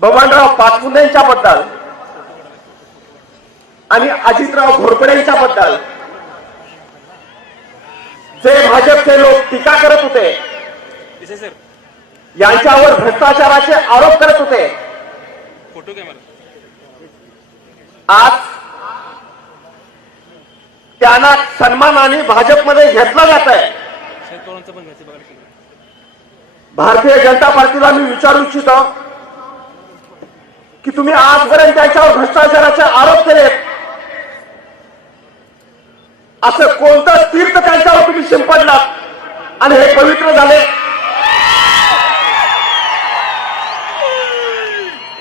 बबनराव पाचपुते बद्दल आणि अजितराव घोरपडे बद्दल. जे भाजपचे लोक टीका करत होते यांच्यावर भ्रष्टाचाराचे आरोप करत होते. फोटो आज त्यांना सन्मानाने भाजपमध्ये घेतलं जात आहे भारतीय जनता पार्टीला मी विचारू इच्छितो की तुम्ही आजपर्यंत त्यांच्यावर भ्रष्टाचाराचे आरोप केलेत. असं कोणतं तीर्थ त्यांच्यावर तुम्ही शिंपडलात. आणि हे पवित्र झाले.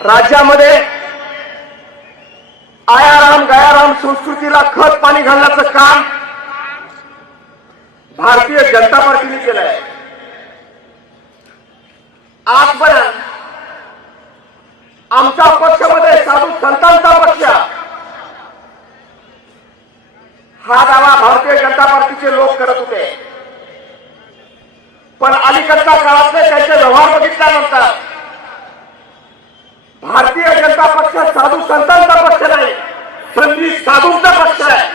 राज्यामध्ये आयाराम गयाराम संस्कृतीला खत पाणी घालण्याचं काम भारतीय जनता पार्टीने केलंय. आजपर्यंत आमच्या पक्षामध्ये साधू संतांचा पक्ष. हा दावा भारतीय जनता पार्टीचे लोक करत होते. पण अलीकडच्या काळातले त्यांचे व्यवहार बघितल्यानंतर भारतीय जनता पक्ष साधू संतांचा पक्ष नाही संधी साधूंचा पक्ष आहे.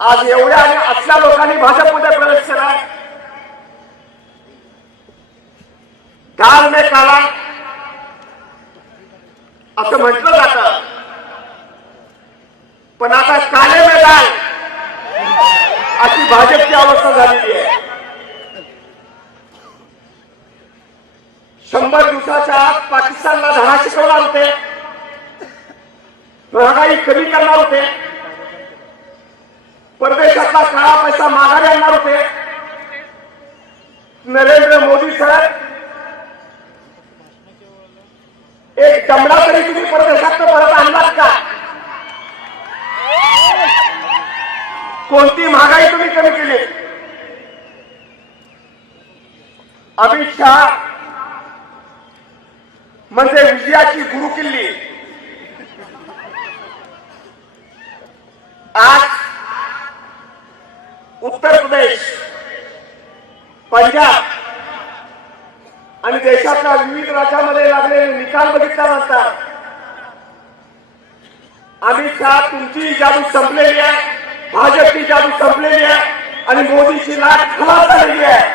आज एवढ्या आणि असल्या लोकांनी भाजपमध्ये प्रवेश केला. काल ने काला। असं म्हटलं जात. पण आता काले मैदान अशी भाजपची अवस्था झालेली आहे. शंभर दिवसाच्या आत पाकिस्तानला धडा शिकवणार होते. महागाई कमी करणार होते. परदेशातला काळा पैसा माघारी आणणार होते. नरेंद्र मोदी साहेब एक दमडा तरी तुम्ही परदेशात परत आणलात का? कोणती महागाई तुम्ही कमी केली? अमित शहा म्हणजे विजयाची गुरु किल्ली. आज उत्तर प्रदेश पंजाब आणि देशातल्या विविध राज्यामध्ये लागलेले निकाल बघितल्यानंतर अमित शहा तुमची जादू संपलेली आहे भाजपची जादू संपलेली आहे आणि मोदीची लाट खलास झालेली आहे.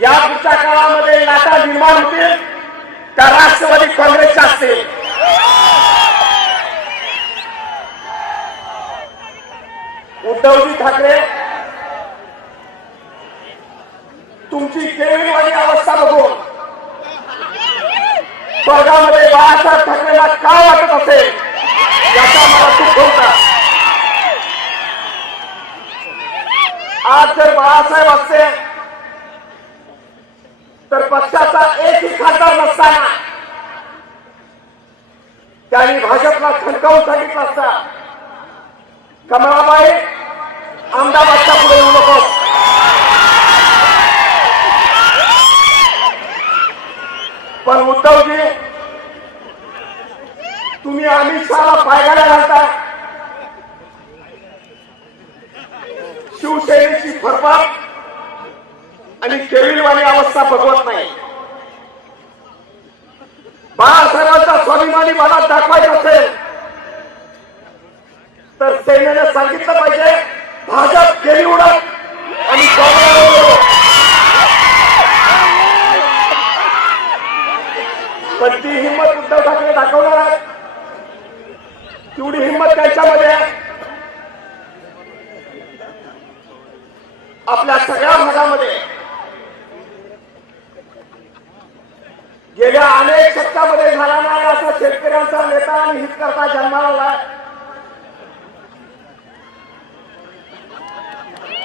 या पुढच्या काळामध्ये लाटा निर्माण होतील त्या राष्ट्रवादी काँग्रेसच्या असतील. उद्धवजी ठाकरे तुमची केविलवाणी अवस्था बघून. स्वर्गामध्ये बाळासाहेब ठाकरेला काय वाटत असेल याचा मला दुःख होता. आज जर बाळासाहेब असते तर पक्षाचा एकही खासदार नसताना त्यांनी भाजपला खणकावून सांगितलं असता. कमळाबाई अहमदाबादच्या पुढे येऊ नको पण उद्धवजी तुम्ही अमित शहाला पायगाड्या घालता शिवसेनेची फरफाट आणि केविलवाणी अवस्था बघवत नाही. बाळासाहेबांचा स्वाभिमानी मला दाखवायचा असेल तर सेनेने सांगितलं पाहिजे भाजप केली उडत आणि काँग्रेस उडो. पण ती हिंमत उद्धव ठाकरे दाखवणार आहेत. तेवढी हिंमत त्यांच्यामध्ये आपल्या सगळ्या भागामध्ये गेल्या अनेक शतकामध्ये झाला नाही असा शेतकऱ्यांचा नेता आणि हितकर्ता जन्माला आलाय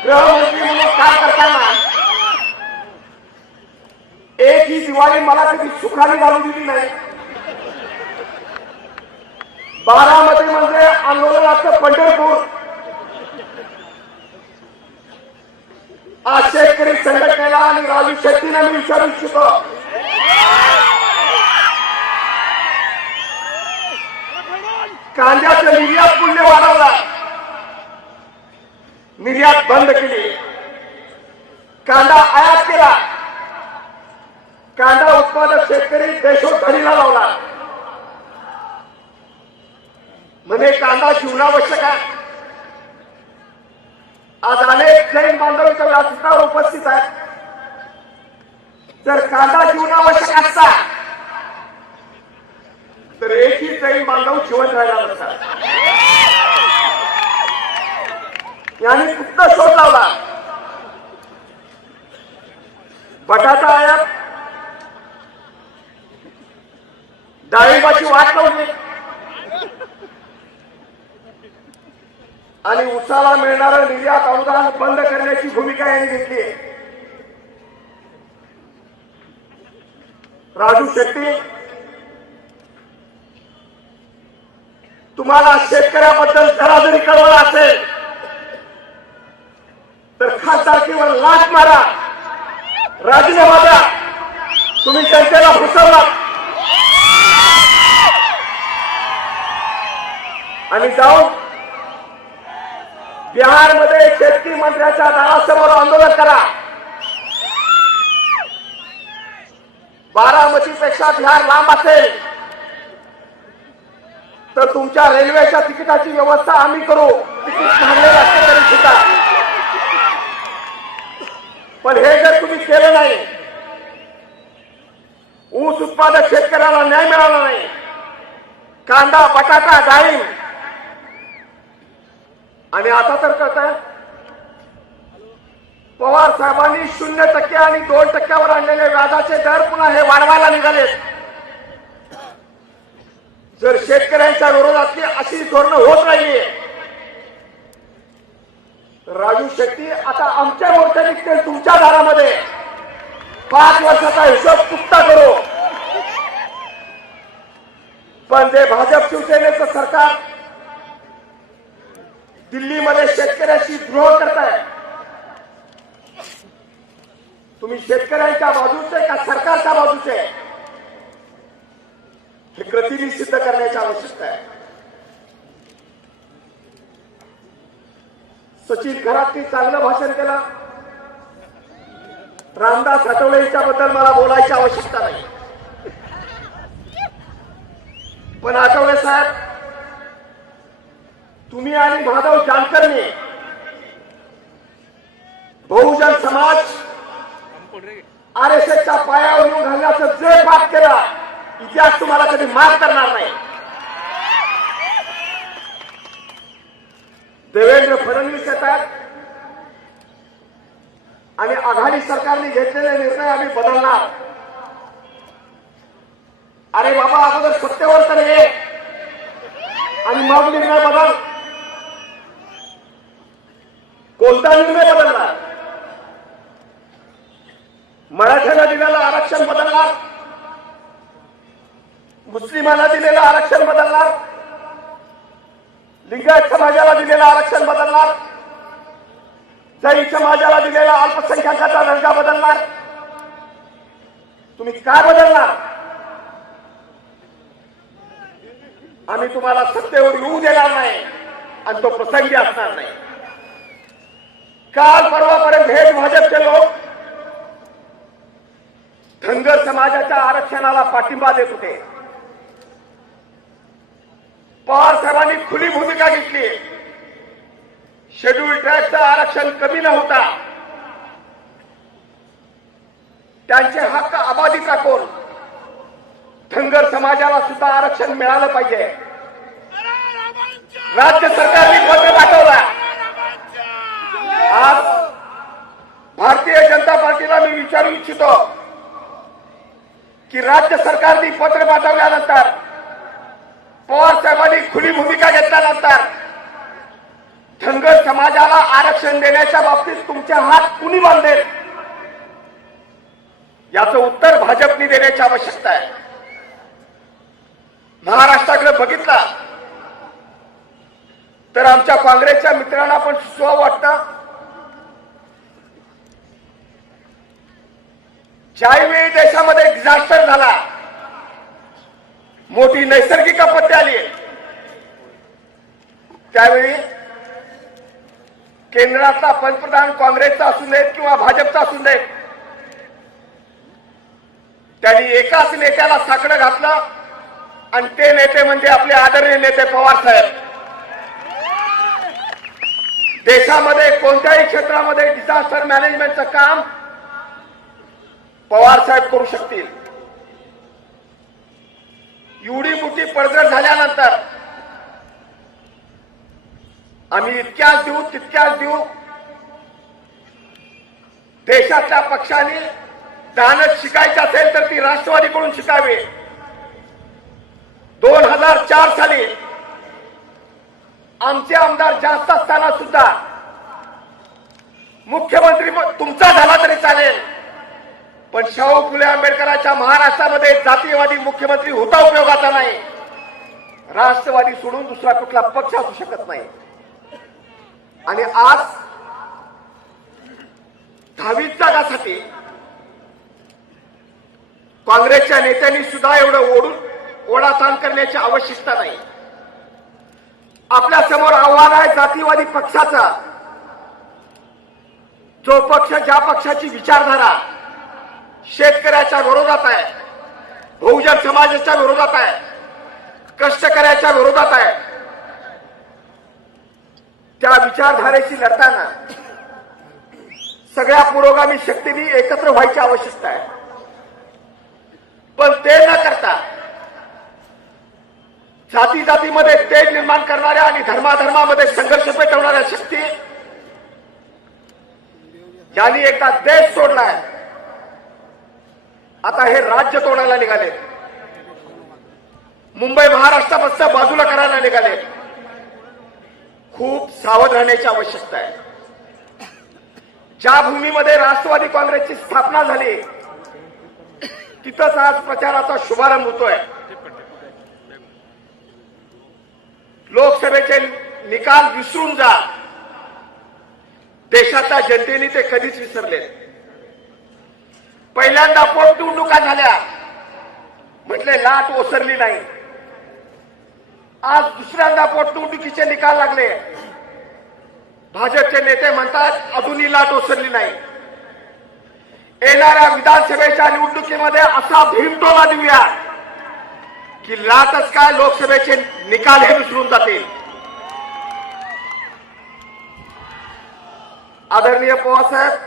गृहमंत्री म्हणून काम करताना एक ही दिवाळी मला कधी सुखाने घालून दिली नाही. बारामती म्हणजे आंदोलनाचं पंढरपूर. आज शेतकरी संघटनेला आणि राजू शेट्टीने मी विचारू इच्छितो कांद्याचं निर्यात मूल्य वाढवला. निर्यात बंद केली. कांदा आयात केला. कांदा उत्पादक शेतकरी देशोधडीला लावला. म्हणे कांदा जीवनावश्यक आहे. आज अनेक जैन बांधवांच्या व्यासपीठावर उपस्थित आहेत. जर कांदा जीवनावश्यक असता तर एकही जैन बांधव जिवंत राहिला नसता. यांनी कुठं शोध लावला बटाटा आयात डाळिंबाची वाट लावली. आणि उसाला मिळणारं निर्यात अनुदान बंद करण्याची भूमिका यांनी घेतली राजू शेट्टी तुम्हाला शेतकऱ्याबद्दल जरा जरी कळवलं असेल तर खासदारकीवर लाच मारा राजीनामा द्या. तुम्ही जनतेला फसवला. आणि जाऊन बिहारमध्ये शेतकरी मंत्र्याच्या दारासमोर आंदोलन करा. बारामतीपेक्षा बिहार लांब असेल तर तुमच्या रेल्वेच्या तिकिटाची व्यवस्था आम्ही करू. तिकीट तरी सुद्धा. पण हे जर तुम्ही केलं नाही ऊस उत्पादक शेतकऱ्याला न्याय मिळाला नाही. कांदा बटाटा डाळिंब आणि आता तर कळत पवार साहेबांनी शून्य टक्के आणि दोन टक्क्यावर आणलेले व्याजाचे दर पुन्हा हे वाढवायला निघालेत जर शेतकऱ्यांच्या विरोधातली अशी धोरणं होत नाहीये राजू शेट्टी आता आमच्या मोर्चा निघतील तुमच्या दारामध्ये. पाच वर्षाचा हिशोब पुख्ता करू. पण जे भाजप शिवसेनेचं सरकार दिल्लीमध्ये शेतकऱ्याशी द्रोह करताय. तुम्ही शेतकऱ्यांच्या बाजूचे का सरकारच्या बाजूचे? हे प्रतिनिधी सिद्ध करण्याची आवश्यकता आहे. सचिन घरातली चांगलं भाषण केलं. रामदास आठवले याच्याबद्दल मला बोलायची आवश्यकता नाही. पण आठवले साहेब तुम्ही आणि माधव जानकरने बहुजन समाज आर एस एसच्या पायावर येऊन घालण्याचं जे पाप केला इतिहास तुम्हाला कधी माफ करणार नाही. देवेंद्र फडणवीस येतात. आणि आघाडी सरकारने घेतलेले निर्णय आम्ही बदलणार. अरे बाबा अगोदर सत्तेवर तर ये. आणि मग निर्णय बदल. कोणता निर्णय बदलणार मराठ्याला दिलेलं आरक्षण बदलणार. मुस्लिमांना दिलेलं आरक्षण बदलणार. लिंगायत समाजाला दिलेलं आरक्षण बदलणार. जैन समाजाला दिलेला अल्पसंख्याकाचा दर्जा बदलणार. तुम्ही काय बदलणार? आम्ही तुम्हाला सत्तेवर येऊ देणार नाही आणि तो प्रसंगी असणार नाही. काल परवापर्यंत हेच भाजपचे लोक धनगर समाजाच्या आरक्षणाला पाठिंबा देत होते. पवार साहेबांनी खुली भूमिका घेतली. शेड्यूल ट्रॅकचं आरक्षण कमी न होता त्यांचे हक्क अबाधित राखून धनगर समाजाला सुद्धा आरक्षण मिळालं पाहिजे. राज्य सरकारने पत्र पाठवला. आज भारतीय जनता पार्टीला मी विचारू इच्छितो की राज्य सरकारने पत्र पाठवल्यानंतर पवार साहेबांनी खुली भूमिका घेतल्यानंतर धनगर समाजाला आरक्षण देण्याच्या बाबतीत तुमचे हात कुणी बांधले? याचं उत्तर भाजपने देण्याची आवश्यकता आहे. महाराष्ट्राकडे बघितला तर आमच्या काँग्रेसच्या मित्रांना पण सुचवा वाटतं. ज्यावेळी देशामध्ये डिझास्टर झाला मोठी नैसर्गिक आपत्ती आली. त्यावेळी केंद्रातला पंतप्रधान काँग्रेसचा असू देत किंवा भाजपचा असू देत त्यांनी एकाच नेत्याला साकडं घातलं आणि ते नेते म्हणजे आपले आदरणीय नेते पवार साहेब. देशामध्ये कोणत्याही क्षेत्रामध्ये डिझास्टर मॅनेजमेंटचं काम पवार साहेब करू शकतील. एवढी मोठी पडझड झाल्यानंतर आम्ही इतक्याच देऊ तितक्याच देऊ. देशातल्या पक्षांनी दानच शिकायची असेल तर ती राष्ट्रवादीकडून शिकावी. दोन हजार चार साली आमचे आमदार जास्त असताना सुद्धा मुख्यमंत्री तुमचा झाला तरी चालेल. पण शाहू फुले आंबेडकरांच्या महाराष्ट्रामध्ये जातीयवादी मुख्यमंत्री होता उपयोगाचा नाही. राष्ट्रवादी सोडून दुसरा कुठला पक्ष असू शकत नाही. आणि आज दहावीस जागासाठी काँग्रेसच्या नेत्यांनी सुद्धा एवढं ओढून ओढाताण करण्याची आवश्यकता नाही. आपल्यासमोर आव्हान आहे जातीवादी पक्षाचा. जो पक्ष ज्या पक्षाची विचारधारा शेतकऱ्याच्या विरोधात आहे. बहुजन समाजाच्या विरोधात आहे. कष्टकऱ्याच्या विरोधात आहे. त्या विचारधारेशी लढताना सगळ्या पुरोगामी शक्तींनी एकत्र व्हायची आवश्यकता आहे. पण ते न करता जाती जातीमध्ये तेज निर्माण करणाऱ्या आणि धर्माधर्मामध्ये संघर्ष पेटवणाऱ्या शक्ती ज्यांनी एकदा देश सोडलाय आता हे राज्य तोडायला निघाले. मुंबई महाराष्ट्रापासून बाजूला करायला निघाले. खूप सावध राहण्याची आवश्यकता आहे. ज्या भूमीमध्ये राष्ट्रवादी काँग्रेसची स्थापना झाली तिथंच आज प्रचाराचा शुभारंभ होतोय. लोकसभेचे निकाल विसरून जा. देशाच्या जनतेने ते कधीच विसरले पहिल्यांदा पोटनिवडणुका झाल्या. म्हटले लाट ओसरली नाही. आज दुसऱ्यांदा पोटनिवडणुकीचे निकाल लागले. भाजपचे नेते म्हणतात अजूनही लाट ओसरली नाही. येणाऱ्या विधानसभेच्या निवडणुकीमध्ये असा भीमटोला देऊया की लाटच काय लोकसभेचे निकाल हे विसरून जातील. आदरणीय पवारसाहेब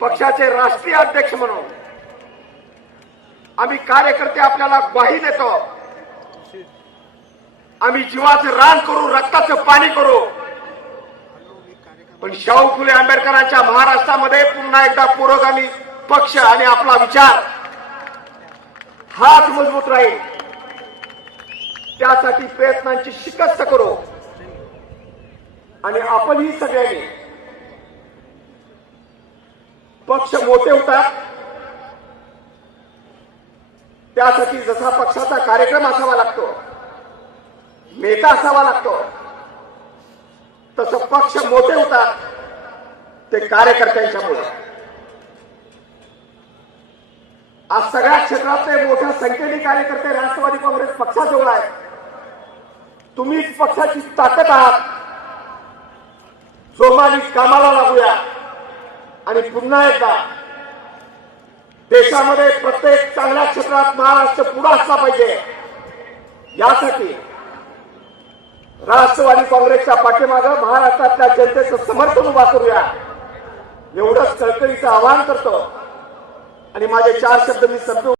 पक्षाचे राष्ट्रीय अध्यक्ष म्हणून. आम्ही कार्यकर्ते आपल्याला ग्वाही देतो. आम्ही जीवाचं रान करू रक्ताचं पाणी करू. पण शाहू फुले आंबेडकरांच्या महाराष्ट्रामध्ये पुन्हा एकदा पुरोगामी पक्ष आणि आपला विचार हाच मजबूत राहील. त्यासाठी प्रयत्नांची शिकस्त करू. आणि आपणही सगळ्यांनी पक्ष मोठे होतात. त्यासाठी जसा पक्षाचा कार्यक्रम असावा लागतो नेता असावा लागतो तसं पक्ष मोठे होतात ते कार्यकर्त्यांच्यामुळे. आज सगळ्या क्षेत्रातले मोठ्या संख्येने कार्यकर्ते राष्ट्रवादी काँग्रेस पक्षाजवळ आहेत. तुम्हीच पक्षाची ताकद आहात. जोमानी कामाला लागूया. आणि पुन्हा एकदा देशामध्ये प्रत्येक चांगल्या क्षेत्रात महाराष्ट्र पुढे असला पाहिजे. यासाठी राष्ट्रवादी काँग्रेसच्या पाठीमागं महाराष्ट्रातल्या जनतेचं समर्थन उभा करूया. एवढंच कळकळीचं आवाहन करतो. आणि माझे चार शब्द मी संपवतो.